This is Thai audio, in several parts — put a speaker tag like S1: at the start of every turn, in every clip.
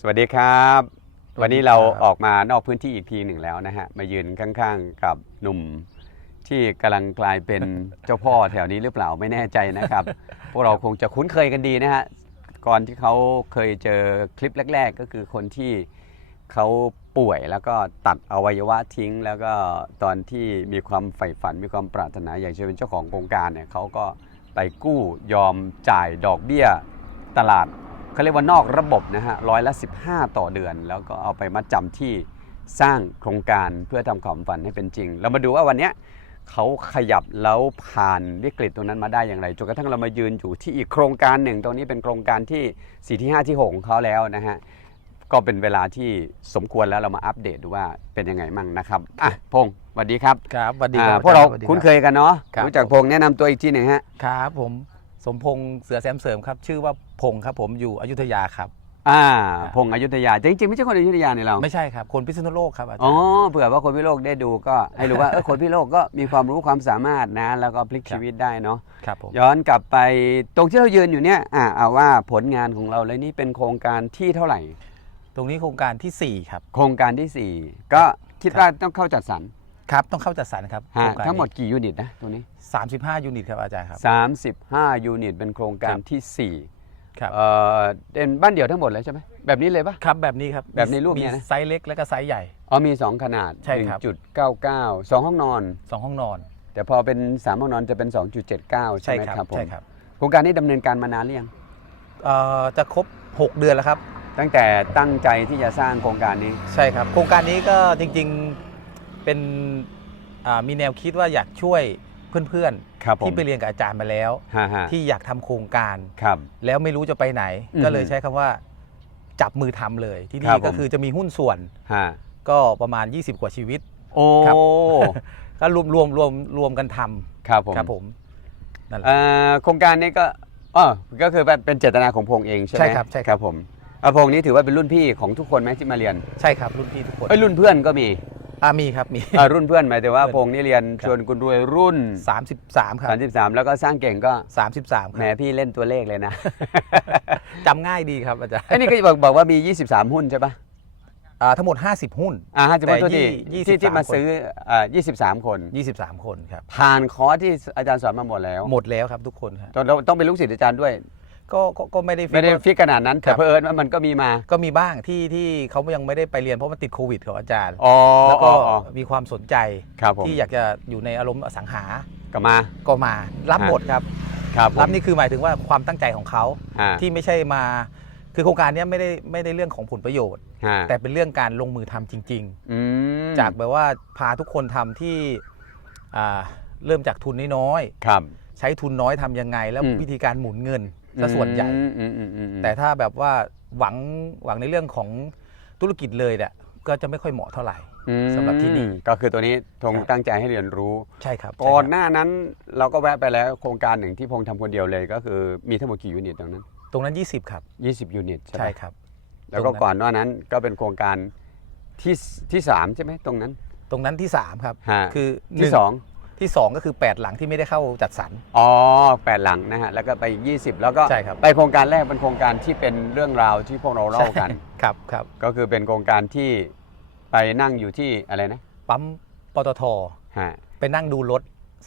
S1: สวัสดีครับ
S2: สวั
S1: วัน
S2: สดี
S1: นี้เรา
S2: ครับ
S1: ออกมานอกพื้นที่อีกทีหนึ่งแล้วนะฮะ มายืนข้างๆกับหนุ่มที่กำลังกลายเป็นเจ้าพ่อแถวนี้หรือเปล่าไม่แน่ใจนะครับ พวกเราคงจะคุ้นเคยกันดีนะฮะ ก่อนที่เขาเคยเจอคลิปแรก ๆ ก็คือคนที่เขาป่วยแล้วก็ตัดอวัยวะทิ้ง แล้วก็ตอนที่มีความใฝ่ฝันมีความปรารถนาอยากจะเป็นเจ้าของโครงการเนี่ยเขาก็ไปกู้ยอมจ่ายดอกเบี้ยตลาด เขาเรียกว่านอกระบบนะฮะร้อยละ 15 ต่อเดือน แล้วก็เอาไปมัดจำที่สร้างโครงการเพื่อทำความฝันให้เป็นจริง เรามาดูว่าวันเนี้ยเขาขยับแล้วผ่านวิกฤตตรงนั้นมาได้อย่างไรจนกระทั่งเรามายืนอยู่ที่อีกโครงการหนึ่ง ตรงนี้เป็นโครงการที่ 4 ที่ 5 ที่6ของเขาแล้วนะฮะก็เป็นเวลาที่สมควรแล้วเรามาอัปเดตดูว่าเป็นยังไงมั่งนะครับอะพงศ์สวัสดีครับ
S2: ครับสวัสดีค
S1: อ่า
S2: รับ
S1: พวกเรา
S2: สวัสดี
S1: คุ้นเคยกันเนาะ
S2: ครับ
S1: รู้จักพงศ์แนะนำตัวอีกทีหนึ่งฮะ
S2: ครับผม สมพงษ์เสือแซมเสริมครับชื่อว่าพงษ์ครับผมอยู่อยุธยาครับ
S1: อ่า พงศ์อยุธยาจริงๆ ไม่ใช่คนอยุธยาเนี่ยเรา
S2: ไม่ใช่ครับ คนพิษณุโลกครับอาจาร
S1: อ๋อ
S2: ย์
S1: เผื่อว่าคนพิโลกได้ดูก็ให้รู้ว่าเออคนพิโลกก็มีความรู้ความสามารถนะ แล้วก็พลิก
S2: ครับ
S1: ชีวิตได้เนาะ
S2: ครับผม
S1: ย้อนกลับไปตรงที่เรายืนอยู่เนี่ยอ่าเอาว่าผลงานของเราเลยนี่เป็นโครงการที่เท่าไหร่
S2: ตรงนี้โครงการทีสี่4ครับ
S1: โครงการที่4ก็คิดว่าต้องเข้าจัดสรร
S2: ครับ ต้องเข้าจัดสรรครับ
S1: ฮะ
S2: โครงการ
S1: ทั้งหมดกี่ยูนิตนะตรงนี้
S2: นี้ 35 ยูนิตครับอาจารย์ครับ
S1: 35 ยูนิตเป็นโครงการ
S2: ครับ
S1: ที่
S2: ครับ
S1: 4เอ่อเป็นบ้านเดี่ยวทั้งหมดเลยใช่ไหมแบบนี้เลยปะ
S2: ครับแบบนี้ครับ
S1: แบบในรูปเนี่ย
S2: มี
S1: นะ
S2: ไซส์เล็กและก็ไซส์ใหญ่
S1: อ๋อมี 2 ขนาด
S2: ใช่ครับ
S1: 1.99 2 ห้องนอน
S2: 2ห้องนอน
S1: แต่พอเป็น 3 ห้องนอนจะเป็น 2.79 ใช่ไหมครับผม
S2: ใช่ครับ
S1: โครงการนี้ดำเนินการมานานหรือยัง
S2: เอ่อจะครบ 6 เดือนแล้วครับ
S1: ตั้งแต่ตั้งใจที่จะสร้างโครงการนี้
S2: ใช่ครับ โครงการนี้ก็จริงๆ เป็นอ่ามีแนวคิดว่าอยากช่วยเพื่อน
S1: ครับ
S2: ๆ
S1: ผม
S2: ที่ไปเรียนกับอาจารย์มาแล้ว
S1: ฮ่าฮ่า
S2: ที่อยากทำโครงการ
S1: ครับ
S2: แล้วไม่รู้จะไปไหน
S1: อือฮึ
S2: ก็เลยใช้คำว่าจับมือทำเลย ที่
S1: ครั
S2: นี่
S1: บผม
S2: ก็คือจะมีหุ้นส่วน
S1: ฮ่า
S2: ก็ประมาณ 20 กว่าชีวิต
S1: โอ้
S2: ครับ ก็รวมรวมรวมรวมกันทำ
S1: ครับผม
S2: ครับผมนั่นแหละ
S1: เอ่อโครงการนี้ก็อ๋อก็คือเป็นเจตนาของพงษ์เองใช่ไหม
S2: ใช่ครับใช่ครับ
S1: ผมอะพงษ์นี้ถือว่าเป็นรุ่นพี่ของทุกคนไหมที่มาเรียน
S2: ใช่ครับรุ่นพี่ทุกคน
S1: เอ้ยรุ่นเพื่อนก็มี
S2: อ่ามีครับมี
S1: อะรุ่นเพื่อนหมายถึงว่า
S2: เพื่อน
S1: พงษ์นี่เรียน
S2: ครับ
S1: ชวนคุณรวยรุ่น
S2: 33 ครับ
S1: 33แล้วก็สร้างเก่งก็
S2: 33
S1: แหม
S2: ครับ
S1: พี่เล่นตัวเลขเลยนะ
S2: จำง่ายดีครับอาจารย์
S1: ไอ้นี่ก็บอกบอกว่ามี 23 หุ้นใช่ปะ
S2: อ่าทั้งหมด 50 หุ้น
S1: อ่าห้าสิบ
S2: แต่
S1: หุ้นที่
S2: ยี่
S1: ที่ที่
S2: 23
S1: มาซื้ออ่า23 คน
S2: 23 คนครับ
S1: ผ่านคอร์สที่อาจารย์สอนมาหมดแล้ว
S2: หมดแล้วครับทุกคนครับ
S1: ต้องต้องต้องเป็นลูกศิษย์อาจารย์ด้วย
S2: ก็ก็ก็ไม่ได้ฟิก
S1: ไม่ได้
S2: ว่า
S1: ฟิกขนาดนั้นแต่
S2: ครับ
S1: เผอิญว่ามันก็มีมา
S2: ก็มีบ้างที่ที่เขายังไม่ได้ไปเรียนเพราะมันติดโควิดของอาจารย์
S1: อ๋อ
S2: แล้วก็
S1: อ๋ออ๋อ
S2: มีความสนใจ
S1: ครับผม
S2: ที่อยากจะอยู่ในอารมณ์อสังหา
S1: ก็มา
S2: ก็มารับ
S1: ฮะ
S2: หมดครับ
S1: ครับผม
S2: รับนี่คือหมายถึงว่าความตั้งใจของเขา
S1: อ่า
S2: ที่ไม่ใช่มา คือโครงการเนี้ยไม่ได้ไม่ได้เรื่องของผลประโยชน์
S1: ฮะ
S2: แต่เป็นเรื่องการลงมือทำจริง
S1: อืม
S2: ๆ จากแบบว่าพาทุกคนทำที่อ่าเริ่มจากทุนน้อย
S1: ครับ
S2: ๆใช้ทุนน้อยทำยังไง แล้ว
S1: อืม
S2: วิธีการหมุนเงิน ซะส่วนใหญ่
S1: อืมอืมอืมอืม
S2: แต่ถ้าแบบว่าหวังหวังในเรื่องของธุรกิจเลยเนี่ยก็จะไม่ค่อยเหมาะเท่าไหร่
S1: อืม
S2: สำหรับที่นี่
S1: ก็คือตัวนี้ทง
S2: ครับ
S1: ตั้งใจให้เรียนรู้
S2: ใช่ครับ
S1: ก่อน
S2: ใช่
S1: ห
S2: ครับ
S1: น้านั้นเราก็แวะไปแล้วโครงการหนึ่งที่พงษ์ทำคนเดียวเลยก็คือมีทั้งหมดกี่ยูนิตตรงนั้น
S2: ตรงนั้น 20 ครับ
S1: 20 ยูนิตใช่ไหม
S2: ใช่ครับ
S1: แล้วก็
S2: ตรงนั้น
S1: ก่อนหน้านั้นก็เป็นโครงการที่ที่สามใช่ไหมตรงนั้น
S2: ตรงนั้นที่ 3 ครับ
S1: ฮะ
S2: คือห
S1: ที่
S2: นึ่
S1: สอง
S2: ที่ 2 ก็คือ 8 หลังที่ไม่ได้เข้าจัดสรร
S1: อ๋อแปดหลังนะฮะ แล้วก็ไปอีก20 แล้วก็
S2: ใช่ครับ
S1: ไปโครงการแรกเป็นโครงการที่เป็นเรื่องราวที่พวกเราเล่ากัน
S2: ครับครับ
S1: ก็คือเป็นโครงการที่ไปนั่งอยู่ที่อะไรนะ
S2: ปั๊มปตท
S1: ฮะ
S2: ไปนั่งดูรถ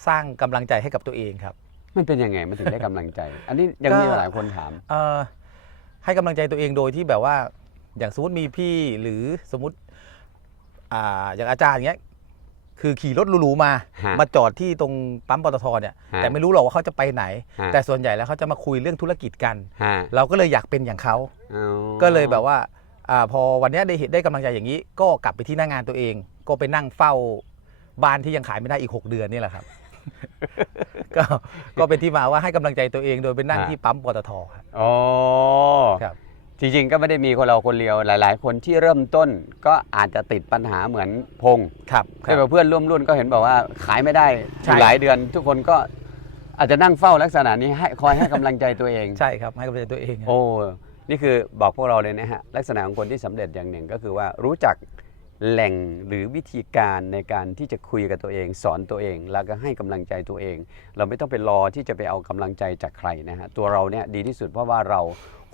S2: สร้างกำลังใจให้กับตัวเองครับ
S1: มันเป็นยังไงมันถึงได้กำลังใจ อันนี้ยังมีหลายคนถาม
S2: เอ่อให้กำลังใจตัวเองโดยที่แบบว่า อย่างสมมติมีพี่หรือสมมติอ่าอย่างอาจารย์เงี้ย คือขี่รถหรูๆมา
S1: ฮะ
S2: มาจอดที่ตรงปั๊มปตทเนี่ย
S1: ฮะ
S2: แต่ไม่รู้หรอกว่าเขาจะไปไหน
S1: ฮะ
S2: แต่ส่วนใหญ่แล้วเขาจะมาคุยเรื่องธุรกิจกัน
S1: ฮะ
S2: เราก็เลยอยากเป็นอย่างเขา
S1: อ๋อ
S2: ก็เลยแบบว่าอาพอวันเนี้ยได้เห็นได้กำลังใจอย่างนี้ ก็กลับไปที่หน้างานตัวเอง ก็ไปนั่งเฝ้าบ้านที่ยังขายไม่ได้อีก 6 เดือนนี่แหละครับ ก็ก็เป็นที่มาว่าให้กำลังใจตัวเองโดยไปนั่งที่ปั๊มปตทครับ
S1: อ๋อ
S2: ครับ
S1: จริงๆก็ไม่ได้มีคนเราคนเดียวหลาย ๆ คนที่เริ่มต้นก็อาจจะติดปัญหาเหมือนพงษ์
S2: ครับค
S1: ใช่
S2: รับ
S1: เพื่อนร่วมรุ่นก็เห็นบอกว่าขายไม่ได้
S2: ใช่
S1: หลายเดือน ทุกคนก็อาจจะนั่งเฝ้าลักษณะนี้ให้คอยให้กำลังใจตัวเอง
S2: ใช่ครับให้กำลังใจตัวเองครับ
S1: โอ้นี่คือบอกพวกเราเลยนะฮะลักษณะของคนที่สำเร็จอย่างหนึ่งก็คือว่ารู้จักแหล่งหรือวิธีการในการที่จะคุยกับตัวเอง สอนตัวเอง แล้วก็ให้กำลังใจตัวเอง เราไม่ต้องไปรอที่จะไปเอากำลังใจจากใครนะฮะตัวเราเนี่ยดีที่สุดเพราะว่าเรา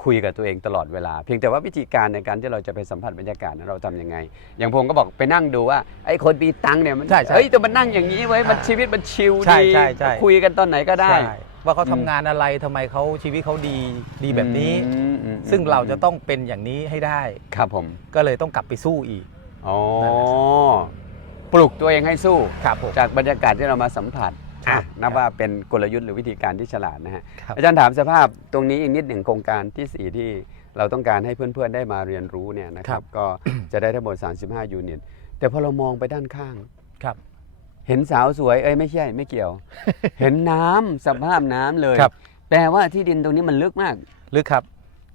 S1: คุยกับตัวเองตลอดเวลา เพียงแต่ว่าวิธีการในการที่เราจะไปสัมผัสบรรยากาศนั้นเราทำยังไง อย่างผมก็บอกไปนั่งดูว่าไอ้คนมีตังค์เนี่ยมัน
S2: ใช่ใช่
S1: เฮ้ยแต่มันนั่งอย่างนี้ไว้ยมัน
S2: อ่า
S1: ชีวิตมันชิล
S2: ใช่
S1: ดี
S2: ใช่ใช่
S1: คุยกันตอนไหนก็ได้
S2: ใช่ว่าเขา
S1: อืม
S2: ทำงานอะไรทำไมเขาชีวิตเขาดีดีแบบนี้
S1: อืมอืม
S2: ซึ่งเราจะต้องเป็นอย่างนี้ให้ได้
S1: ครับผม
S2: ก็เลยต้องกลับไปสู้อีก
S1: อ๋อ
S2: นั่นแหละ
S1: ปลุกตัวเองให้สู้
S2: ครับผม
S1: จากบรรยากาศที่เรามาสัมผัส
S2: ใช่
S1: อะนับว่าเป็นกลยุทธ์หรือวิธีการที่ฉลาดนะฮะ
S2: ครับ
S1: อาจารย์ถามสภาพตรงนี้อีกนิดหนึ่งโครงการที่สี่ที่เราต้องการให้เพื่อนๆได้มาเรียนรู้เนี่ยนะครับ ก็จะได้ทั้งหมด 35 ยูนิต แต่พอเรามองไปด้านข้าง
S2: ครับ
S1: เห็นสาวสวยเอ้ยไม่ใช่ไม่เกี่ยว เห็นน้ำสภาพน้ำเลย
S2: ครับ
S1: แปลว่าที่ดินตรงนี้มันลึกมาก
S2: ลึกครับ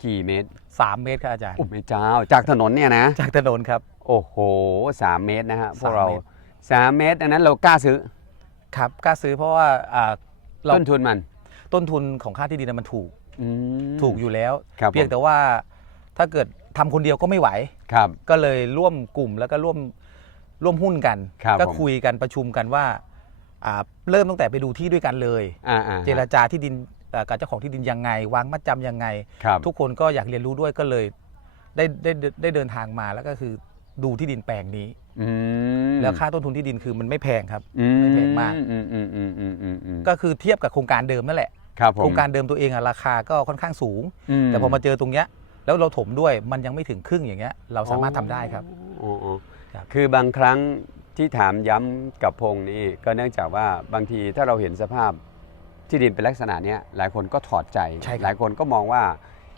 S1: กี่เมตร
S2: 3 เมตรครับอาจารย์
S1: โอ้ไม่เจ้า จากถนนเนี่ยนะ
S2: จากถนนครับ
S1: โอ้โหสามเมตรนะฮะพวก
S2: สาม
S1: เรา
S2: เมตร
S1: สามเมตรดังนั้นเรากล้าซื้อ
S2: ครับกล้าซื้อเพราะว่าอ่าเรา
S1: ต้นทุนมัน
S2: ต้นทุนของค่าที่ดินนะมันถูก
S1: อืม
S2: ถูกอยู่แล้ว
S1: ครับ
S2: เพียง
S1: ผม
S2: แต่ว่าถ้าเกิดทำคนเดียวก็ไม่ไหว
S1: ครับ
S2: ก็เลยร่วมกลุ่มแล้วก็ร่วมร่วมหุ้นกัน
S1: ครับ
S2: ก็
S1: ผม
S2: คุยกันประชุมกันว่าอ่าเริ่มตั้งแต่ไปดูที่ด้วยกันเลย
S1: อ่าอ่า
S2: เจรจาที่ดินเอ่อกับเจ้าของที่ดินยังไง วางมัดจำยังไง
S1: ครับ
S2: ทุกคนก็อยากเรียนรู้ด้วยก็เลยได้ได้ได้ได้เดินทางมาแล้วก็คือ ดูที่ดินแปลงนี้
S1: อืม
S2: แล้วค่าต้นทุนที่ดินคือมันไม่แพงครับ
S1: อื
S2: ไม่แพงมาก
S1: อืมอืมอืมอืมอืมอืม
S2: ก็คือเทียบกับโครงการเดิมนั่นแหละ
S1: ครับผม
S2: โครงการเดิมตัวเองอะราคาก็ค่อนข้างสูง
S1: ม
S2: แต่พอมาเจอตรงเนี้ยแล้วเราถมด้วยมันยังไม่ถึงครึ่งอย่างเงี้ยเราสามารถทำได้ครับ
S1: อ๋ออ๋อ
S2: ครับ
S1: คือบางครั้งที่ถามย้ำกับพงษ์นี่ก็เนื่องจากว่าบางทีถ้าเราเห็นสภาพที่ดินเป็นลักษณะเนี้ยหลายคนก็ถอดใจ
S2: ใช่ครับ
S1: หลายคนก็มองว่า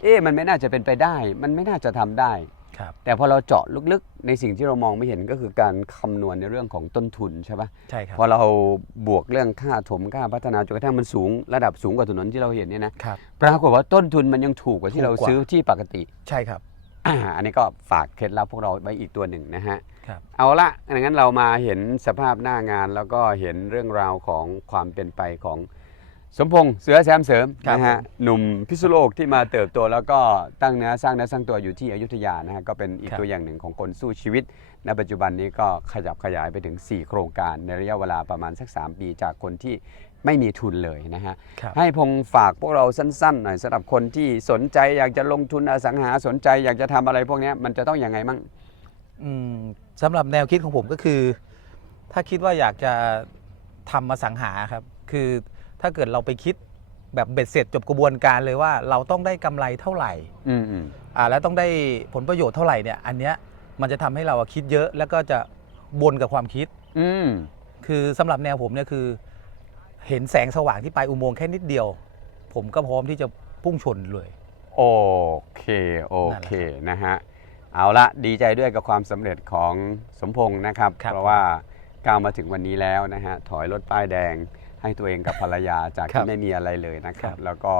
S1: เอ๊ะมันไม่น่าจะเป็นไปได้ มันไม่น่าจะทำได้
S2: ครับ
S1: แต่พอเราเจาะลึกๆ ในสิ่งที่เรามองไม่เห็นก็คือการคำนวณในเรื่องของต้นทุนใช่ปะ
S2: ใช่ครับ
S1: พอเราบวกเรื่องค่าถมค่าพัฒนาจนกระทั่งมันสูงระดับสูงกว่าถนนที่เราเห็นเนี่ยนะครับปรากฏว่าต้นทุนมันยังถูกกว่าที่
S2: ถู
S1: เรา
S2: กกว่า
S1: ซื้อที่ปกติ
S2: ใช่ครับ
S1: อ่าอันนี้ก็ฝากเคล็ดลับพวกเราไว้อีกตัวหนึ่งนะฮะ
S2: ครับ
S1: เอาละงั้นเรามาเห็นสภาพหน้างานแล้วก็เห็นเรื่องราวของความเป็นไปของ สมพงษ์เสือแซมเสริม
S2: ครับ
S1: นะฮะหนุ่มพิษณุโลกที่มาเติบโตแล้วก็ตั้งเนื้อสร้างเนื้อสร้างตัวอยู่ที่อยุธยานะฮะก็เป็นอีก
S2: ครับ
S1: ตัวอย่างหนึ่งของคนสู้ชีวิต ณปัจจุบันนี้ก็ขยับขยายไปถึง 4 โครงการในระยะเวลาประมาณสัก 3 ปีจากคนที่ไม่มีทุนเลยนะฮะ
S2: ครับ
S1: ให้พงษ์ฝากพวกเราสั้นๆหน่อยสำหรับคนที่สนใจอยากจะลงทุนอสังหาสนใจอยากจะทำอะไรพวกเนี้ยมันจะต้องยังไงมั่ง
S2: อืมสำหรับแนวคิดของผมก็คือ ถ้าคิดว่าอยากจะทำมาสังหาครับ คือ ถ้าเกิดเราไปคิดแบบเบ็ดเสร็จจบกระบวนการเลยว่าเราต้องได้กำไรเท่าไหร่
S1: อืมอืม
S2: อ่าแล้วต้องได้ผลประโยชน์เท่าไหร่เนี่ย อันเนี้ยมันจะทำให้เราอะคิดเยอะ แล้วก็จะบนกับความคิด
S1: อืม
S2: คือสำหรับแนวผมเนี่ยคือ เห็นแสงสว่างที่ปลายอุโมงค์แค่นิดเดียว ผมก็พร้อมที่จะพุ่งชนเลย
S1: โอเคโอเคนะฮะเอาละดีใจด้วยกับความสำเร็จของสมพงษ์นะครับ
S2: ครับ
S1: เพราะว่าก้าวมาถึงวันนี้แล้วนะฮะถอยรถป้ายแดง ให้ตัวเองกับภรรยาจาก
S2: ครั
S1: ที่
S2: บ
S1: ไม่มีอะไรเลยนะค
S2: ครั
S1: รับ
S2: บ
S1: แล้วก็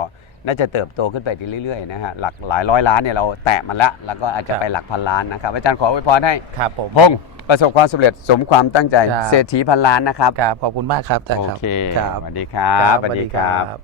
S1: น่าจะเติบโตขึ้นไปเรื่อยๆนะฮะหลักหลายร้อยล้านเนี่ยเราแตะมันละแล้วก็อาจจะ
S2: ครับ
S1: ไปหลักพันล้านนะครับอาจารย์ขออวยพรให้
S2: ครับผม
S1: พงษ์ประสบความสำเร็จสมความตั้งใจ
S2: ครับ
S1: เศรษฐีพันล้านนะครับ
S2: ครับขอบคุณมากครับอาจารย์
S1: โอ
S2: ครับ
S1: เค
S2: ครับ
S1: สวัสดีครับ
S2: ครับ
S1: สวัสดีครับ